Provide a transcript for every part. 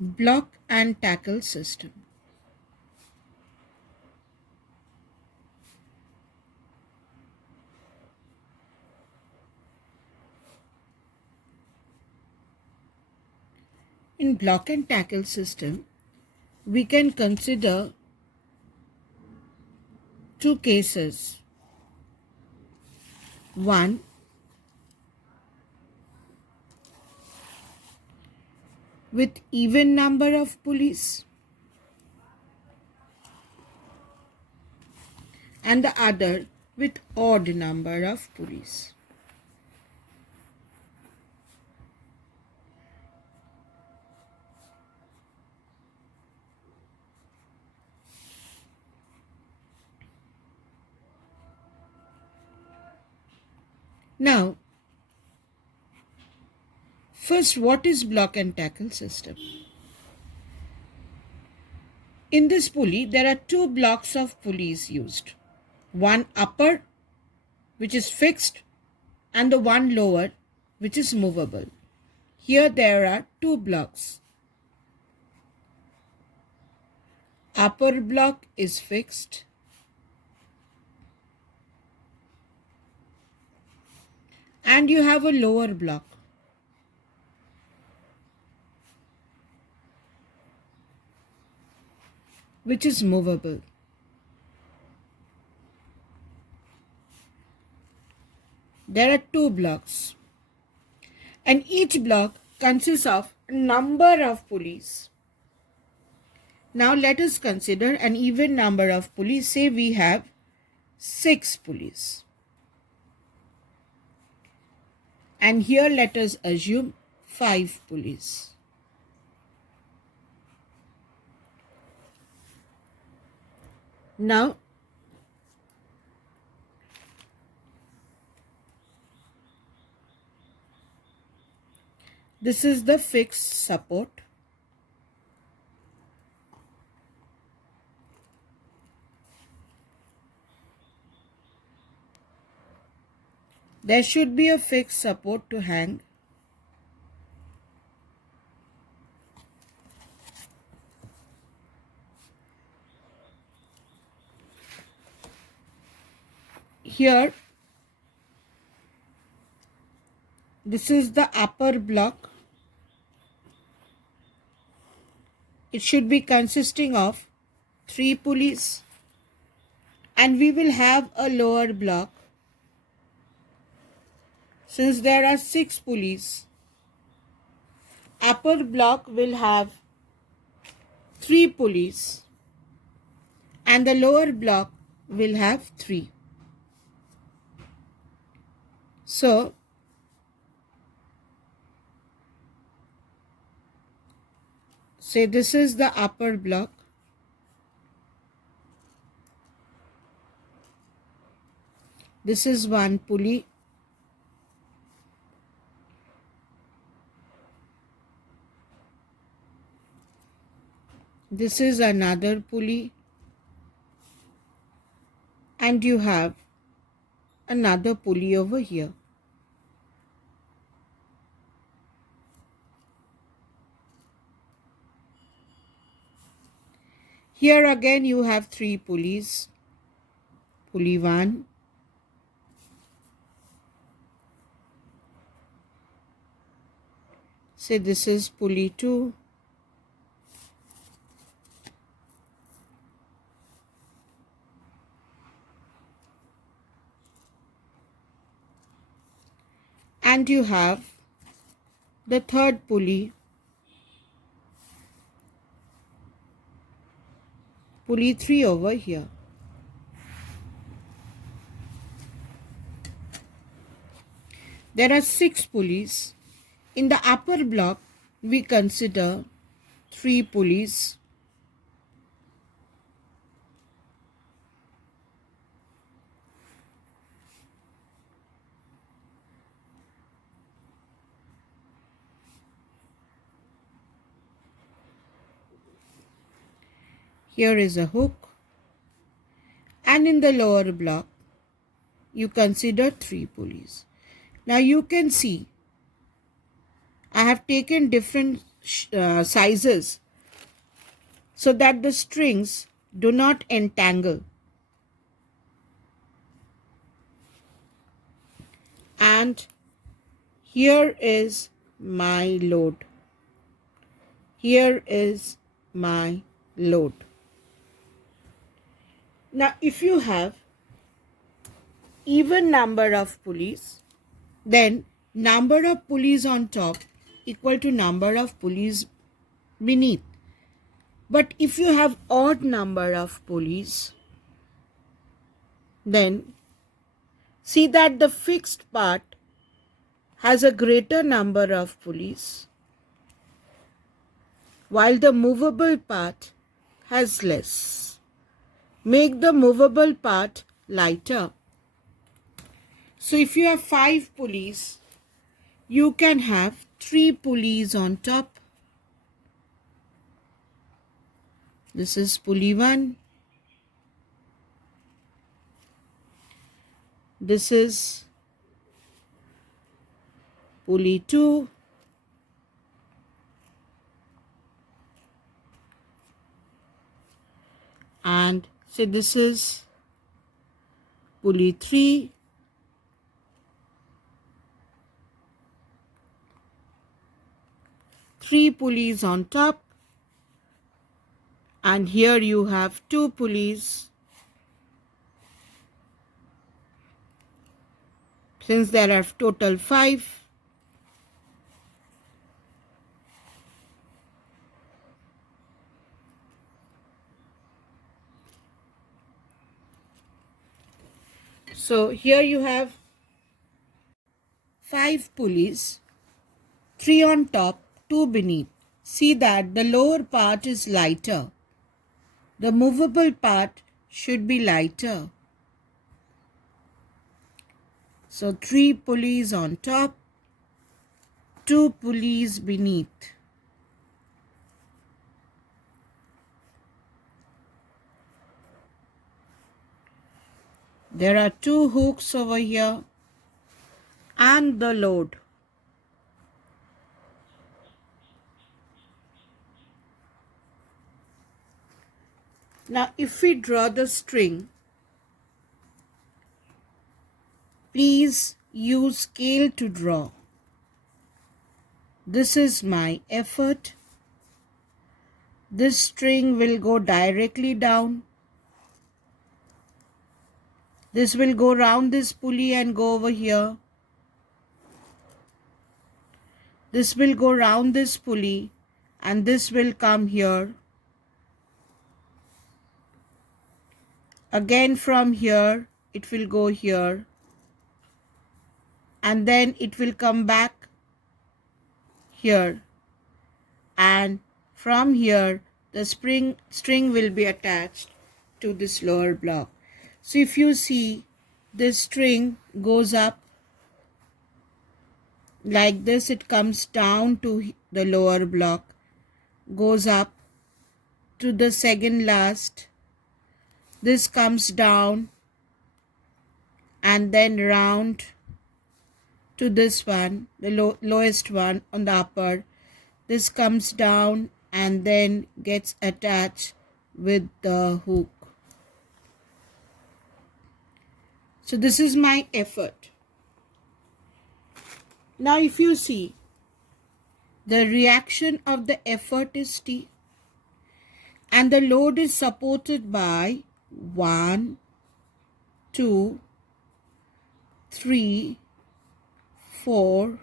Block and tackle system. In block and tackle system, we can consider two cases. One, with even number of pulleys, and the other with odd number of pulleys. Now, first, what is block and tackle system? In this pulley, there are two blocks of pulleys used. One upper, which is fixed, and the one lower, which is movable. Here there are two blocks. Upper block is fixed, and you have a lower block. Which is movable. There are two blocks, and each block consists of a number of pulleys. Now let us consider an even number of pulleys. Say we have 6 pulleys. And here let us assume 5 pulleys. Now, this is the fixed support. There should be a fixed support to hang. Here, this is the upper block. It should be consisting of 3 pulleys, and we will have a lower block. Since there are 6 pulleys, upper block will have 3 pulleys and the lower block will have 3. So, say this is the upper block. This is one pulley. This is another pulley. And you have another pulley over here. Here again you have 3 pulleys. Pulley 1, say this is pulley 2, and you have the third pulley, pulley 3 over here. There are 6 pulleys. In the upper block, we consider 3 pulleys. Here is a hook. And in the lower block, you consider 3 pulleys. Now you can see I have taken different sizes so that the strings do not entangle. And here is my load. Here is my load. Now, if you have even number of pulleys, then number of pulleys on top equal to number of pulleys beneath. But if you have odd number of pulleys, then see that the fixed part has a greater number of pulleys, while the movable part has less. Make the movable part lighter. So if you have 5 pulleys, you can have 3 pulleys on top. This is pulley 1. This is pulley 2. And say this is pulley 3. Three pulleys on top, and here you have 2 pulleys. Since there are total 5, so here you have 5 pulleys, 3 on top, 2 beneath. See that the lower part is lighter. The movable part should be lighter. So 3 pulleys on top, 2 pulleys beneath. There are 2 hooks over here and the load. Now if we draw the string, please use scale to draw. This is my effort. This string will go directly down. This will go round this pulley and go over here. This will go round this pulley and this will come here. Again from here, it will go here. And then it will come back here. And from here, the string will be attached to this lower block. So if you see, this string goes up like this, it comes down to the lower block, goes up to the second last, this comes down and then round to this one, the lowest one on the upper. This comes down and then gets attached with the hook. So this is my effort. Now if you see, the reaction of the effort is T and the load is supported by 1, 2, 3, 4,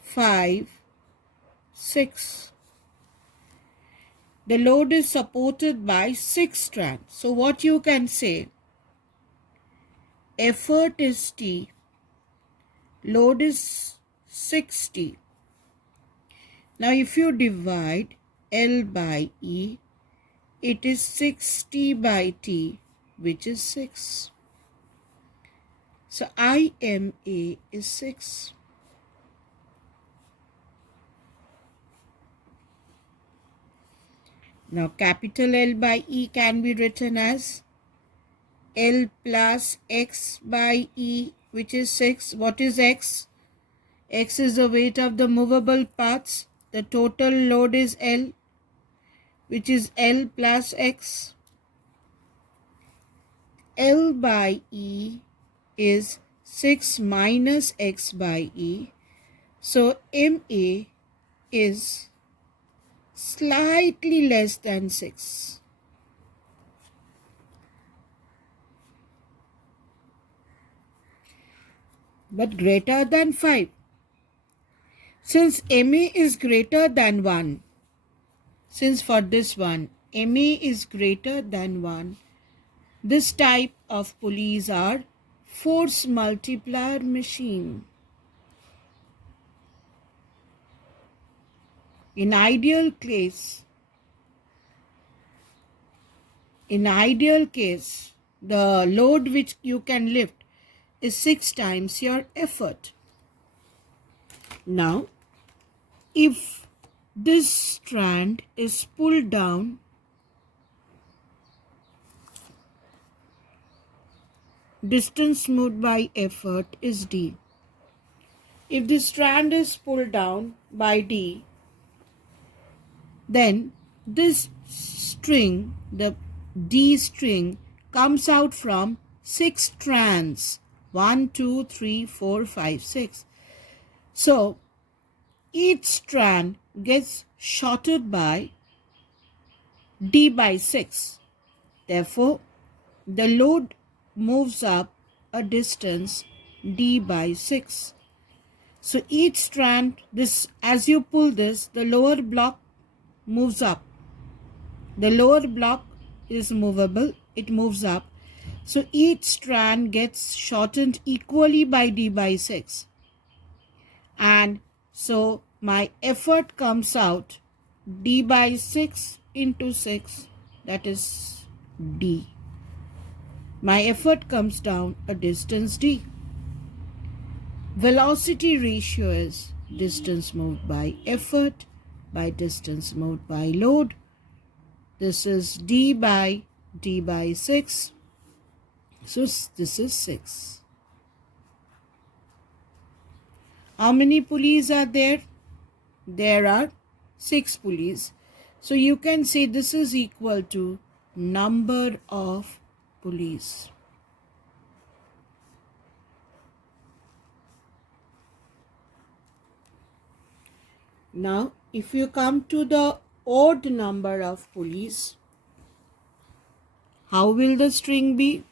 5, 6. The load is supported by 6 strands. So what you can say, effort is T, load is 60. Now if you divide L by E, it is 60 by T, which is 6. So IMA is 6. Now capital L by E can be written as L plus X by E, which is 6. What is X? X is the weight of the movable parts. The total load is L, which is L plus X. L by E is 6 minus X by E. So MA is slightly less than 6. But greater than 5. Since MA is greater than 1, since for this one, MA is greater than 1, this type of pulleys are force multiplier machine. In ideal case, the load which you can lift is 6 times your effort. Now, if this strand is pulled down, distance moved by effort is D. If the strand is pulled down by D, then this string, the D string, comes out from 6 strands. 1, 2, 3, 4, 5, 6. So, each strand gets shorted by D by 6. Therefore, the load moves up a distance D by 6. So each strand, as you pull this, the lower block moves up. The lower block is movable, it moves up. So each strand gets shortened equally by D by 6. And so my effort comes out D by 6 into 6, that is D. My effort comes down a distance D. Velocity ratio is distance moved by effort by distance moved by load. This is D by 6. So this is 6. How many pulleys are there? There are 6 pulleys. So you can say this is equal to number of pulleys. Now, if you come to the odd number of pulleys, how will the string be?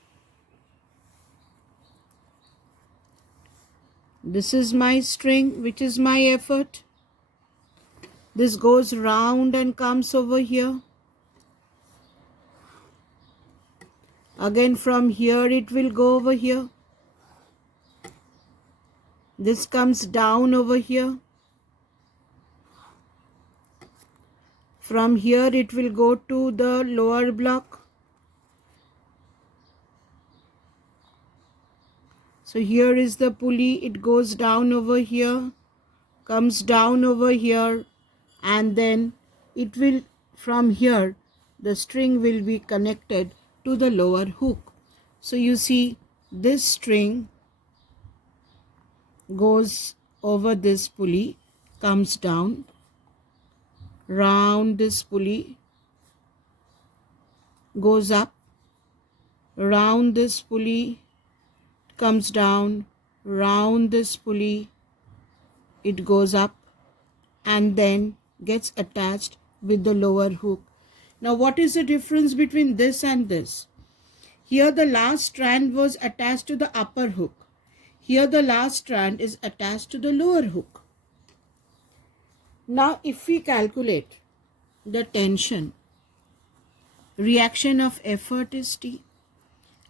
This is my string, which is my effort. This goes round and comes over here. Again from here it will go over here. This comes down over here. From here it will go to the lower block. So here is the pulley, it goes down over here, comes down over here, and then it will, from here, the string will be connected to the lower hook. So you see this string goes over this pulley, comes down, round this pulley, goes up, round this pulley, comes down, round this pulley, it goes up and then gets attached with the lower hook. Now what is the difference between this and this? Here the last strand was attached to the upper hook. Here the last strand is attached to the lower hook. Now if we calculate the tension, reaction of effort is T,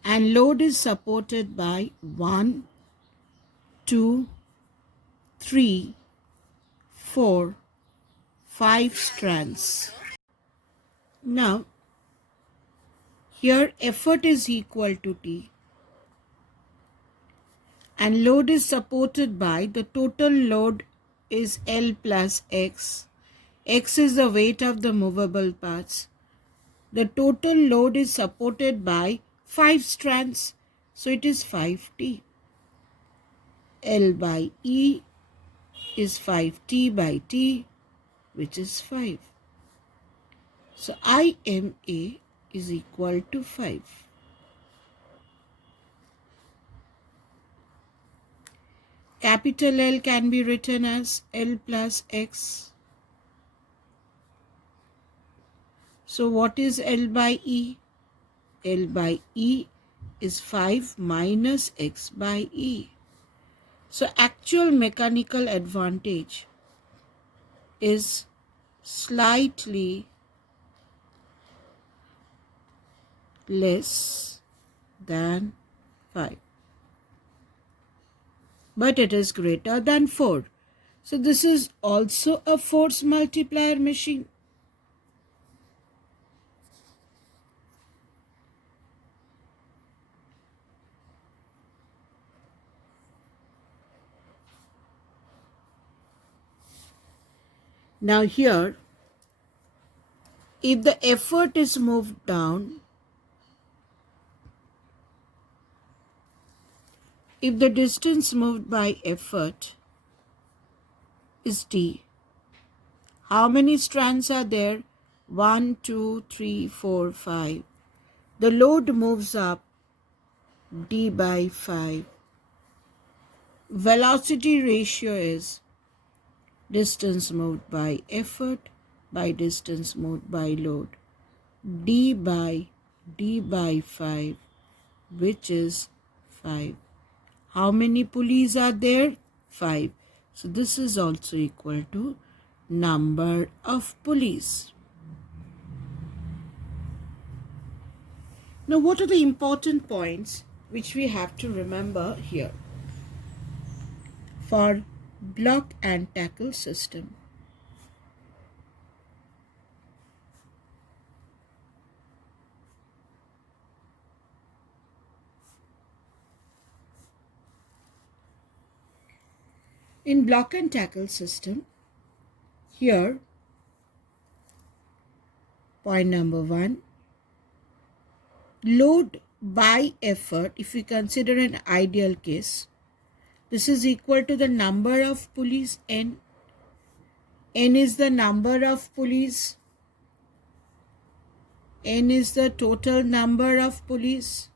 and load is supported by 1, 2, 3, 4, 5 strands. Now, here effort is equal to T and load is supported by, the total load is L plus X. X is the weight of the movable parts. The total load is supported by 5 strands, so it is 5T. L by E is 5t by t, which is 5. So IMA is equal to 5. Capital L can be written as L plus X. So what is L by E? L by E is 5 minus X by E. So actual mechanical advantage is slightly less than 5. But it is greater than 4. So this is also a force multiplier machine. Now here, if the effort is moved down, if the distance moved by effort is d, how many strands are there? 1, 2, 3, 4, 5. The load moves up d by 5. Velocity ratio is distance moved by effort by distance moved by load. D by 5, which is 5. How many pulleys are there? 5. So this is also equal to number of pulleys. Now what are the important points which we have to remember here for block and tackle system? In block and tackle system, here point number 1, load by effort, if we consider an ideal case, this is equal to the number of pulleys n. N is the number of pulleys. N is the total number of pulleys.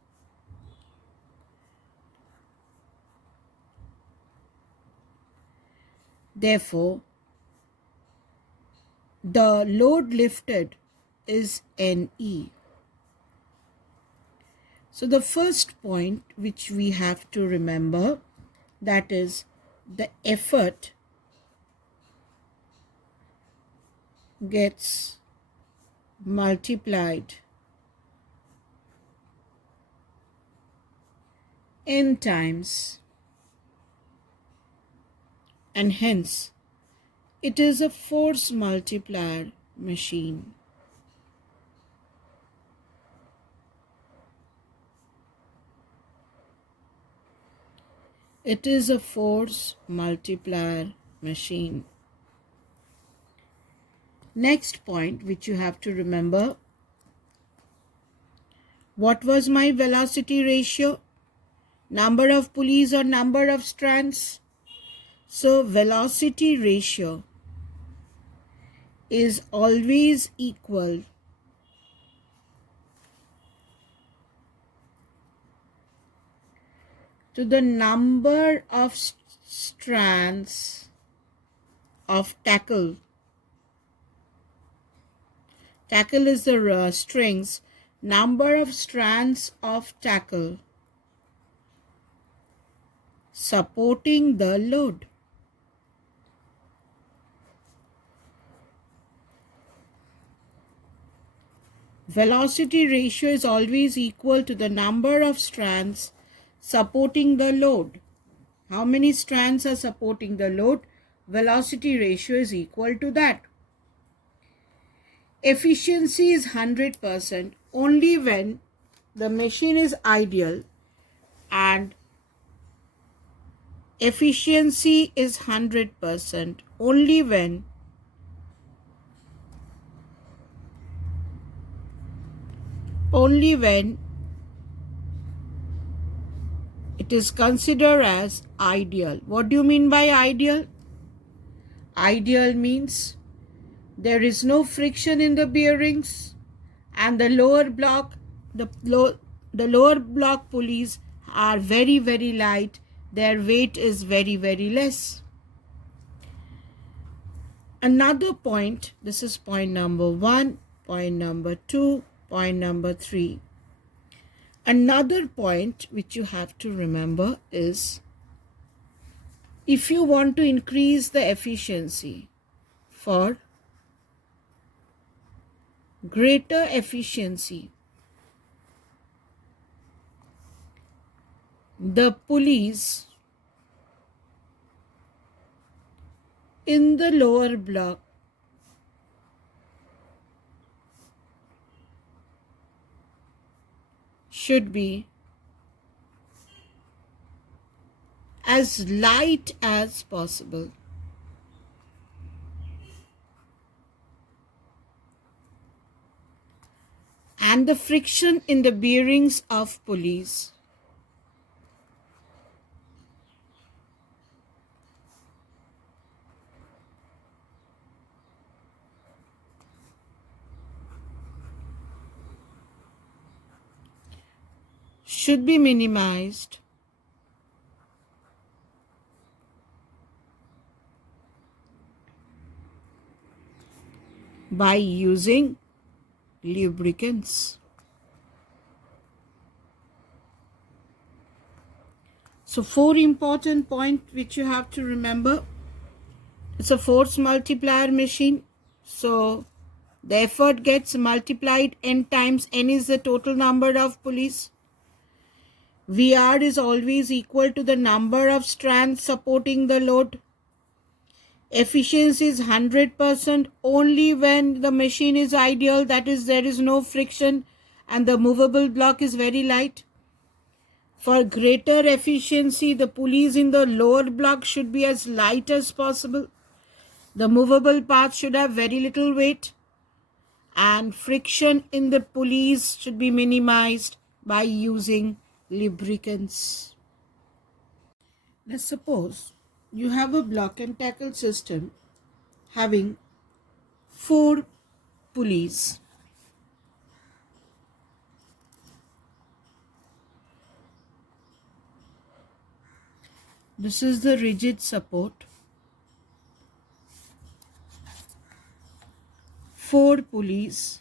Therefore, the load lifted is NE. So the first point which we have to remember, that is the effort gets multiplied n times, and hence it is a force multiplier machine. It is a force multiplier machine. Next point which you have to remember, what was my velocity ratio? Number of pulleys or number of strands? So velocity ratio is always equal to the number of strands of tackle. Tackle is the strings. Number of strands of tackle supporting the load. Velocity ratio is always equal to the number of strands supporting the load. How many strands are supporting the load? Velocity ratio is equal to that. Efficiency is 100% only when the machine is ideal, and efficiency is 100% only when it is considered as ideal. What do you mean by ideal? Ideal means there is no friction in the bearings, and the lower block pulleys are very, very light. Their weight is very, very less. Another point, this is point number 1, point number 2, point number 3. Another point which you have to remember is, if you want to increase the efficiency, for greater efficiency, the pulleys in the lower block should be as light as possible. And the friction in the bearings of pulleys should be minimized by using lubricants. So 4 important points which you have to remember. It's a force multiplier machine. So the effort gets multiplied n times. N is the total number of pulleys. VR is always equal to the number of strands supporting the load. Efficiency is 100% only when the machine is ideal, that is, there is no friction and the movable block is very light. For greater efficiency, the pulleys in the lower block should be as light as possible. The movable parts should have very little weight, and friction in the pulleys should be minimized by using lubricants. Now suppose you have a block and tackle system having 4 pulleys. This is the rigid support. 4 pulleys,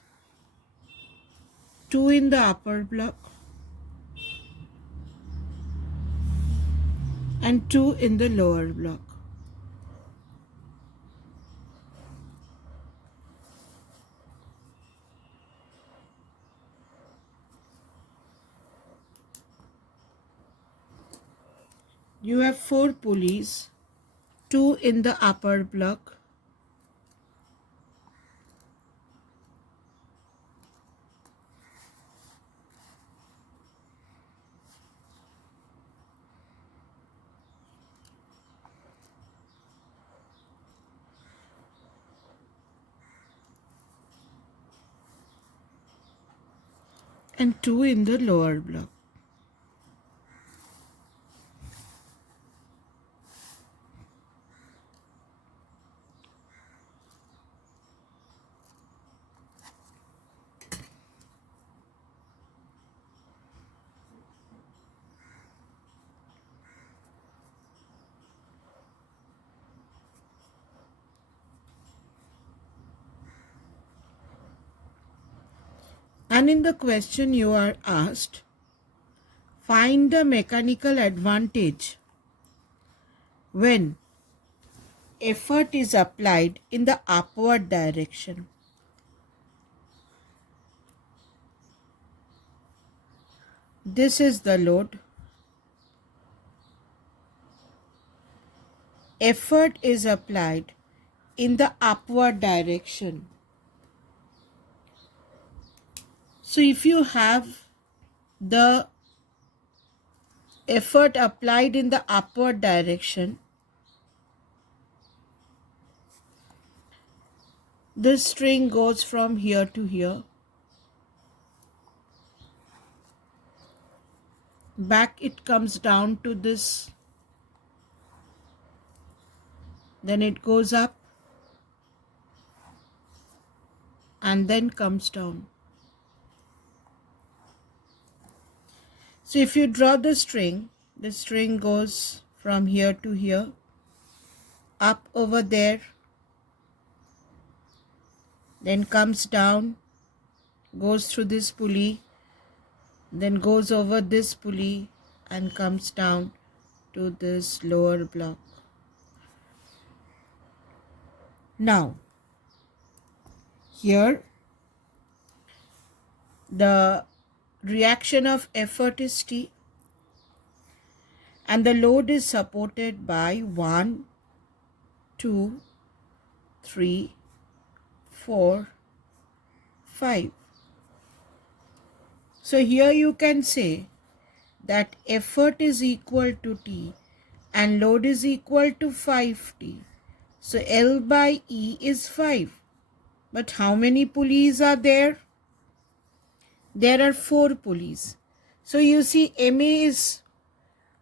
2 in the upper block and 2 in the lower block. You have 4 pulleys, 2 in the upper block and 2 in the lower block. And in the question you are asked, find the mechanical advantage when effort is applied in the upward direction. This is the load. Effort is applied in the upward direction. So if you have the effort applied in the upward direction, this string goes from here to here. Back it comes down to this. Then it goes up. and then comes down. So if you draw the string goes from here to here, up over there, then comes down, goes through this pulley, then goes over this pulley and comes down to this lower block. Now, here the reaction of effort is T and the load is supported by 1, 2, 3, 4, 5. So here you can say that effort is equal to T and load is equal to 5T. So L by E is 5. But how many pulleys are there? There are 4 pulleys. So you see MA is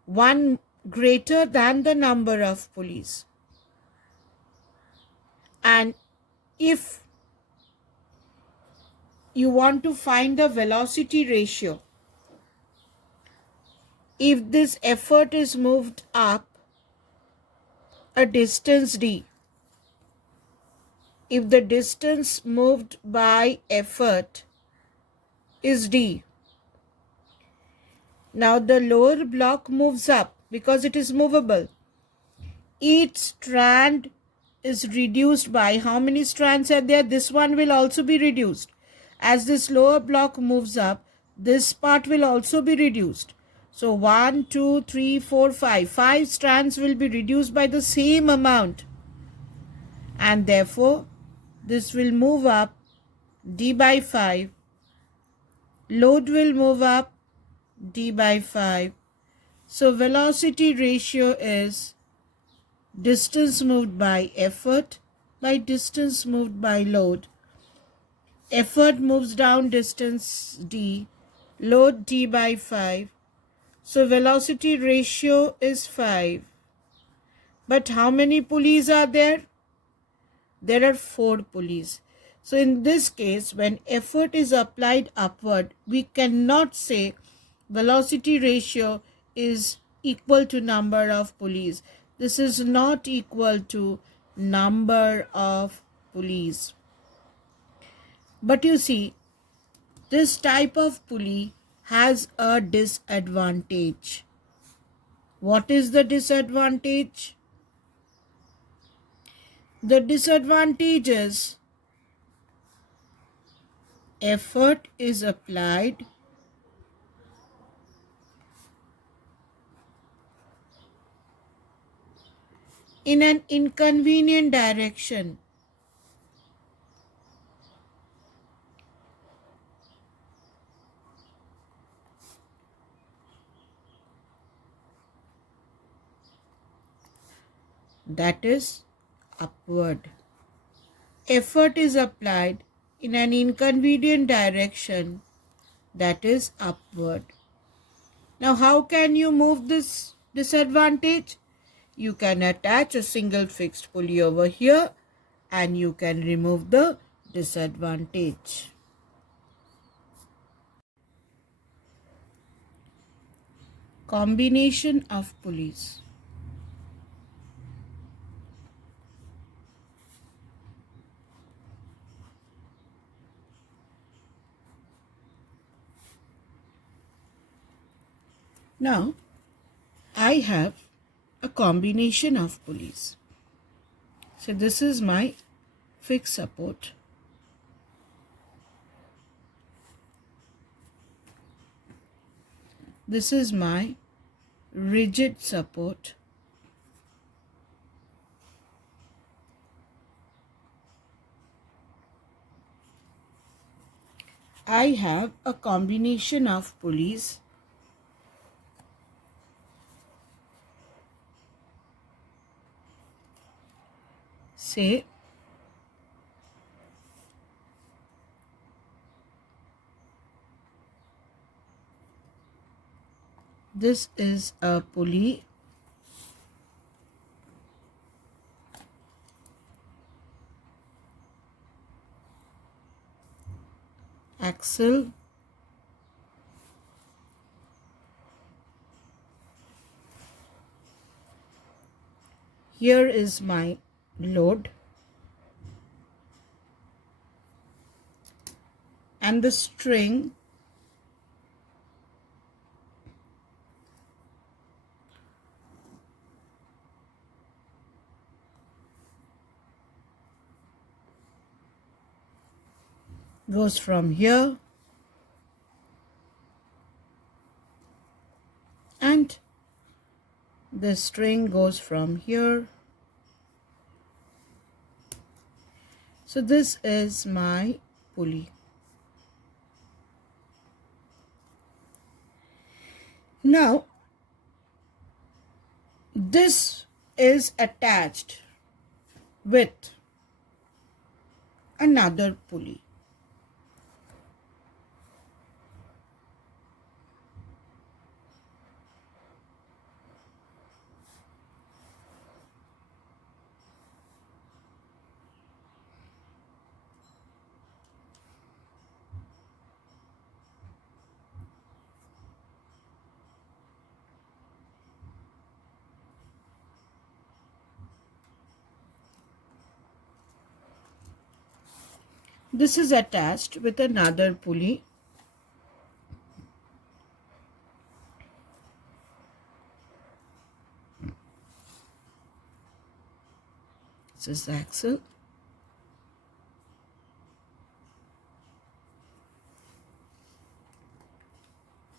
1 greater than the number of pulleys. And if you want to find the velocity ratio, if this effort is moved up a distance D, if the distance moved by effort is D, now the lower block moves up because it is movable. Each strand is reduced by how many strands are there? This one will also be reduced. As this lower block moves up, this part will also be reduced. So 1, 2, 3, 4, 5. 5 strands will be reduced by the same amount. And therefore, this will move up D by 5. Load will move up D by 5. So velocity ratio is distance moved by effort by distance moved by load. Effort moves down distance D, load D by 5. So velocity ratio is 5. But how many pulleys are there? There are 4 pulleys. So in this case, when effort is applied upward, we cannot say velocity ratio is equal to number of pulleys. This is not equal to number of pulleys. But you see, this type of pulley has a disadvantage. What is the disadvantage? The disadvantage is effort is applied in an inconvenient direction. That is upward. Effort is applied in an inconvenient direction, that is upward. Now how can you move this disadvantage? You can attach a single fixed pulley over here and you can remove the disadvantage. Combination of pulleys. Now, I have a combination of pulleys. So this is my fixed support. This is my rigid support. I have a combination of pulleys. Say this is a pulley. axle. Here is my load. And the string goes from here and the string goes from here. So this is my pulley. Now this is attached with another pulley. This is attached with another pulley. This is the axle.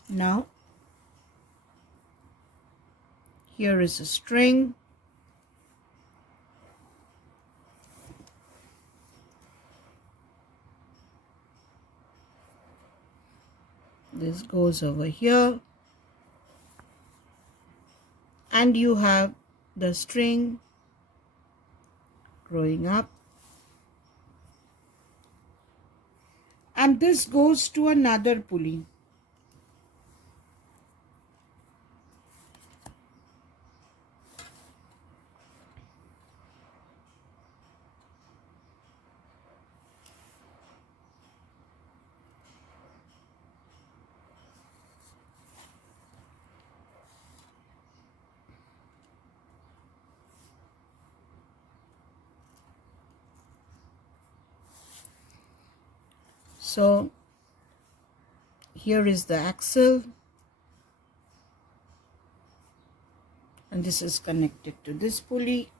Now, here is a string. This goes over here. And you have the string growing up. And this goes to another pulley. So here is the axle, and this is connected to this pulley.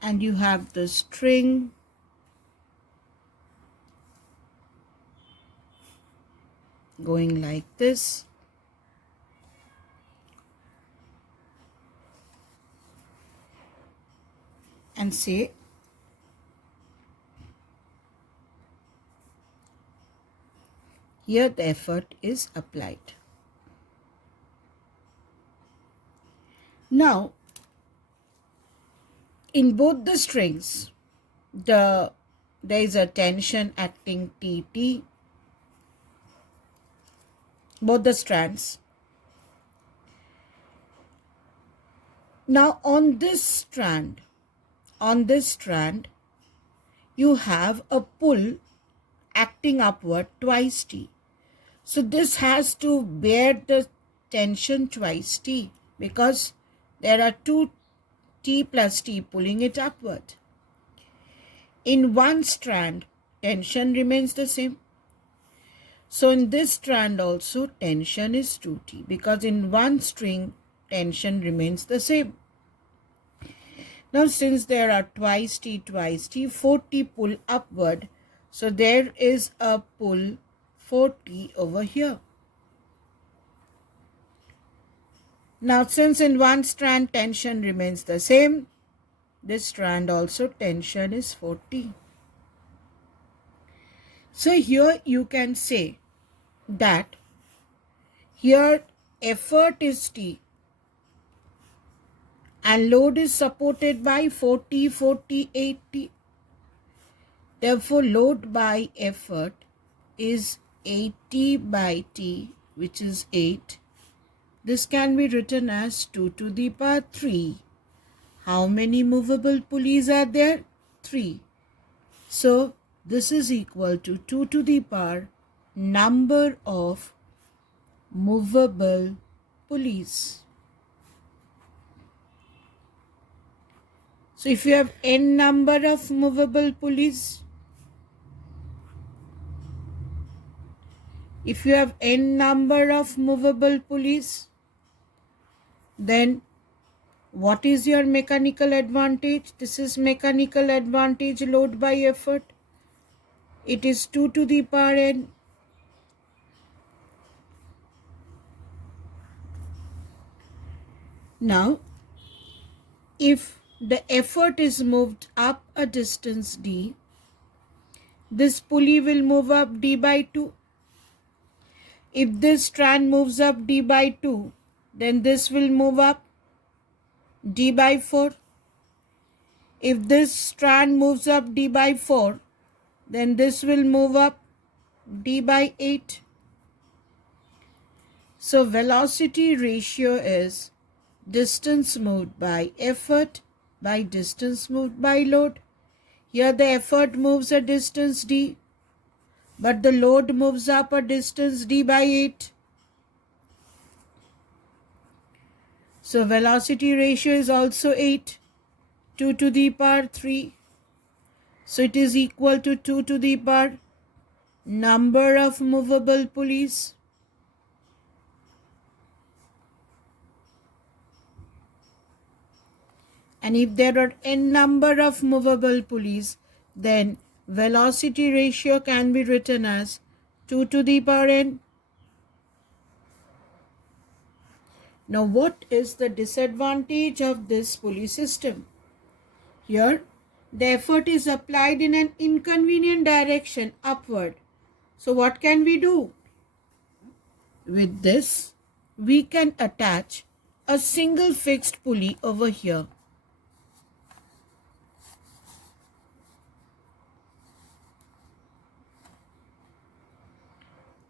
And you have the string going like this. And say here the effort is applied. Now, in both the strings, there is a tension acting TT, both the strands. Now, on this strand, you have a pull acting upward twice T. So this has to bear the tension twice T because there are two T plus T pulling it upward. In one strand, tension remains the same. So in this strand also, tension is 2T because in one string, tension remains the same. Now since there are twice T, 4T pull upward, so there is a pull 4T over here. Now since in one strand tension remains the same, this strand also tension is 4T. So here you can say that here effort is T and load is supported by 4T, 8T. Therefore, load by effort is 8T by T, which is 8. This can be written as 2 to the power 3. How many movable pulleys are there? 3. So this is equal to 2 to the power number of movable pulleys. So if you have n number of movable pulleys, then what is your mechanical advantage? This is mechanical advantage load by effort. It is 2 to the power n. Now, if the effort is moved up a distance d, this pulley will move up d by 2. If this strand moves up d by 2, then this will move up d by 4. If this strand moves up d by 4, then this will move up d by 8. So velocity ratio is distance moved by effort by distance moved by load. Here the effort moves a distance d, but the load moves up a distance d by 8. So velocity ratio is also 8, 2 to the power 3. So it is equal to 2 to the power number of movable pulleys. And if there are n number of movable pulleys, then velocity ratio can be written as 2 to the power n. Now what is the disadvantage of this pulley system? Here the effort is applied in an inconvenient direction upward. So what can we do? With this, we can attach a single fixed pulley over here.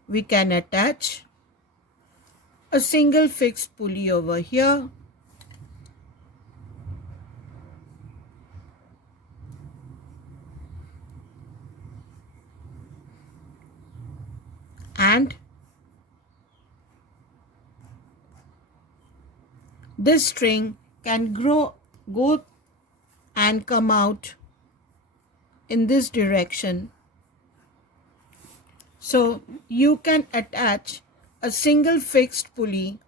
We can attach a single fixed pulley over here. And this string can go and come out in this direction. So you can attach a single fixed pulley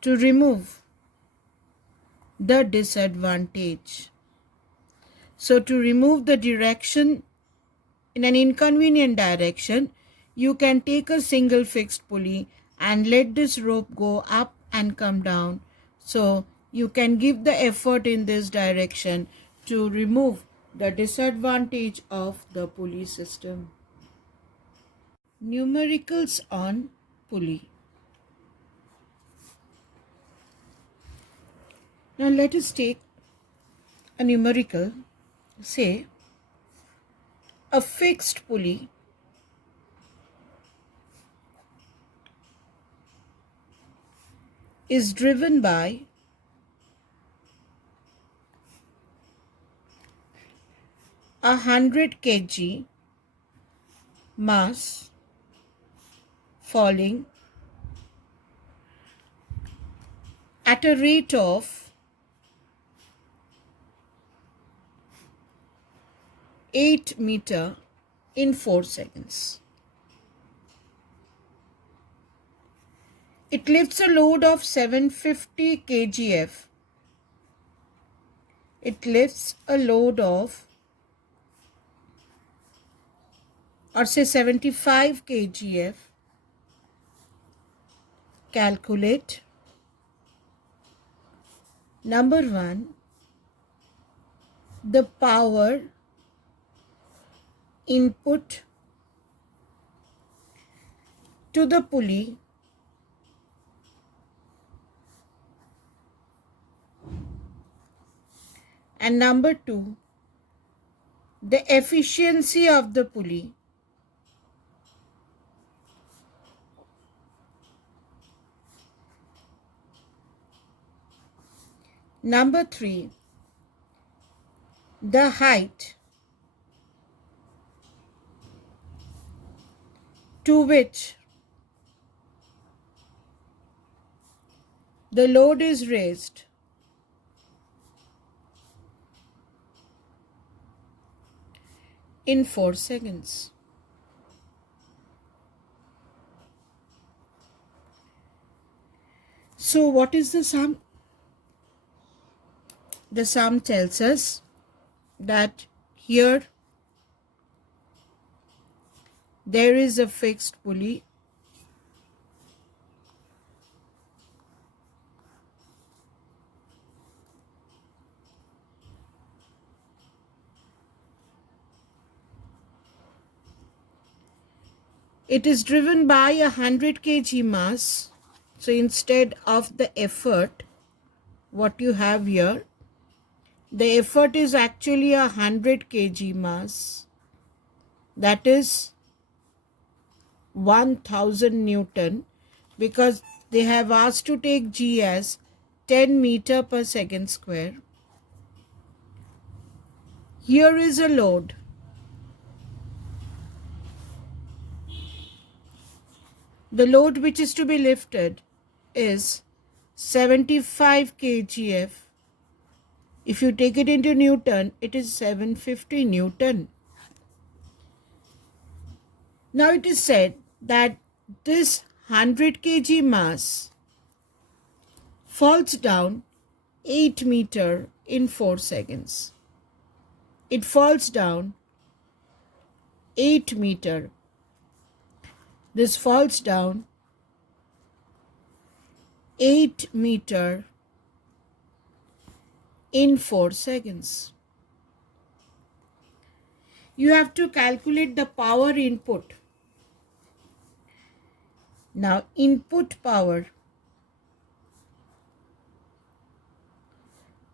to remove the disadvantage. So to remove the direction in an inconvenient direction, you can take a single fixed pulley and let this rope go up and come down. So you can give the effort in this direction to remove the disadvantage of the pulley system. Numericals on pulley. Now let us take a numerical. Say a fixed pulley is driven by 100 kg mass falling at a rate of 8 meters in 4 seconds. It lifts a load of 750 kgf. It lifts a load of, or say 75 kgf. Calculate. Number 1, the power input to the pulley and number 2, the efficiency of the pulley. Number 3, the height to which the load is raised in 4 seconds. So what is the sum? The sum tells us that here there is a fixed pulley It is driven by 100 kg mass. So instead of the effort, what you have here, the effort is actually 100 kg mass. That is 1000 Newton, because they have asked to take G as 10 meter per second square. Here is a load. The load which is to be lifted is 75 kgf. If you take it into Newton, it is 750 Newton. Now it is said that this 100 kg mass falls down 8 meter in 4 seconds. It falls down 8 meter. This falls down 8 meter in 4 seconds. You have to calculate the power input. Now, input power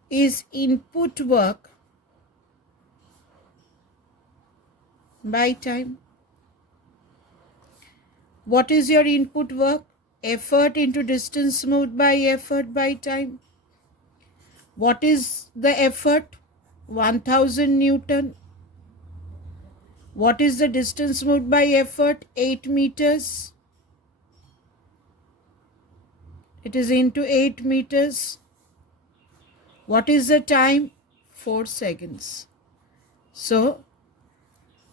is input work by time. What is your input work? Effort into distance moved by effort by time. What is the effort? 1000 Newton. What is the distance moved by effort? 8 meters. It is into 8 meters. What is the time? 4 seconds. So,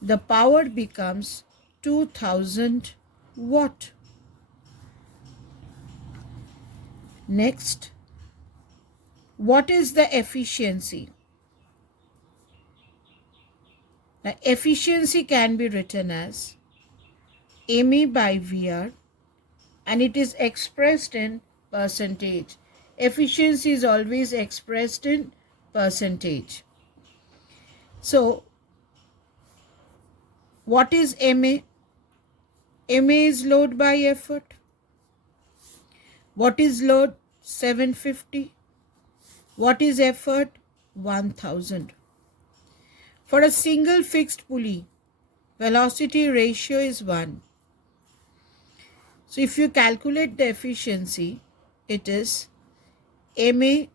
the power becomes 2000 watt. Next, what is the efficiency? Now, efficiency can be written as MA by VR, and it is expressed in percentage. Efficiency is always expressed in percentage. So, what is MA? MA is load by effort. What is load? 750. What is effort? 1000. For a single fixed pulley, velocity ratio is 1. So if you calculate the efficiency, it is MA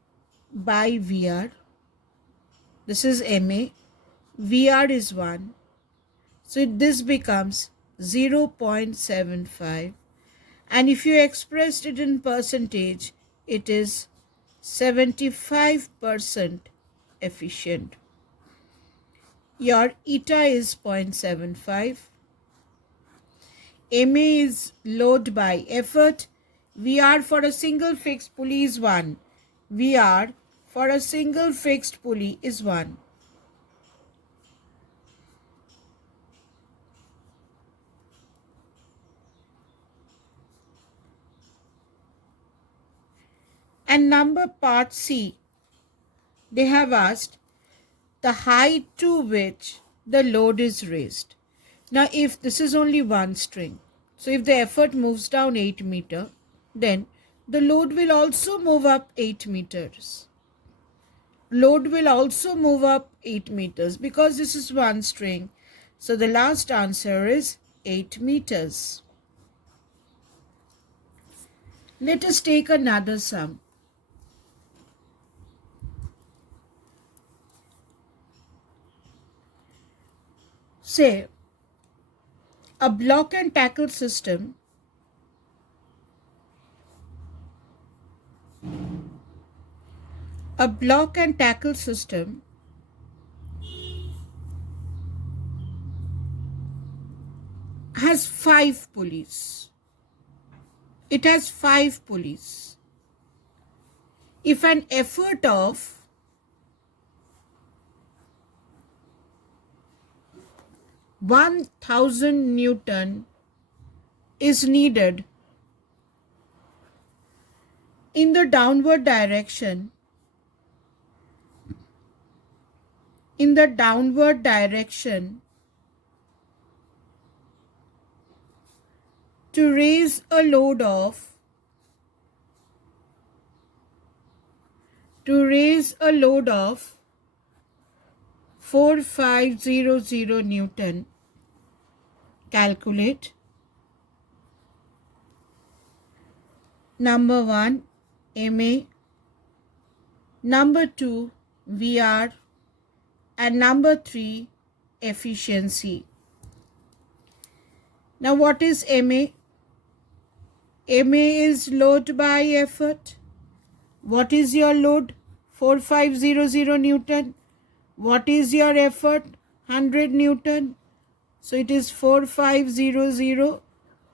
by VR. This is MA. VR is 1. So this becomes 0.75. And if you expressed it in percentage, it is 75% efficient. Your eta is 0.75. MA is load by effort. VR for a single fixed pulley is 1. VR for a single fixed pulley is 1. And number part C, they have asked the height to which the load is raised. Now, if this is only one string, so if the effort moves down 8 meter, then the load will also move up 8 meters. Load will also move up 8 meters because this is one string. So the last answer is 8 meters. Let us take another sum. say a block and tackle system has 5 pulleys. It has 5 pulleys. If an effort of 1000 Newton is needed in the downward direction, to raise a load of 4500 Newton, calculate number 1 MA, number 2 VR, and number 3 efficiency. Now what is MA? MA is load by effort. What is your load? 4500 Newton. What is your effort? 100 Newton. So it is 4500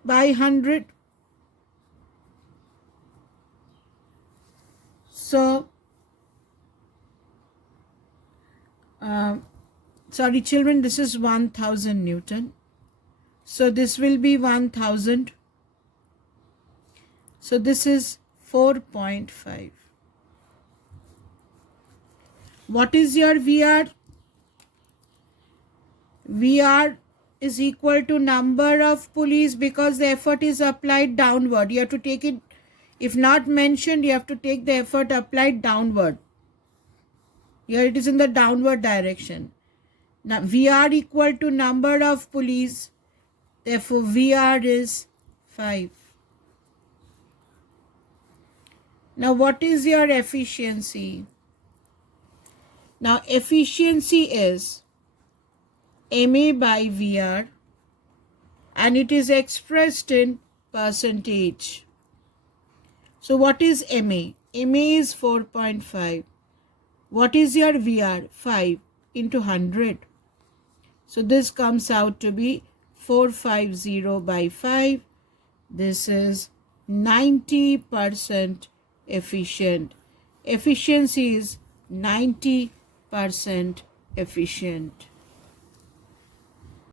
by 100. So, sorry children, this is 1000 Newton. So this will be 1000. So this is 4.5. What is your VR? VR is equal to number of pulleys because the effort is applied downward. You have to take it, if not mentioned, you have to take the effort applied downward. Here it is in the downward direction. Now VR equal to number of pulleys. Therefore VR is 5. Now what is your efficiency? Now efficiency is MA by VR and it is expressed in percentage. So what is MA? MA is 4.5. What is your VR? 5 into 100. So this comes out to be 450 by 5. This is 90% efficient. Efficiency is 90% efficient.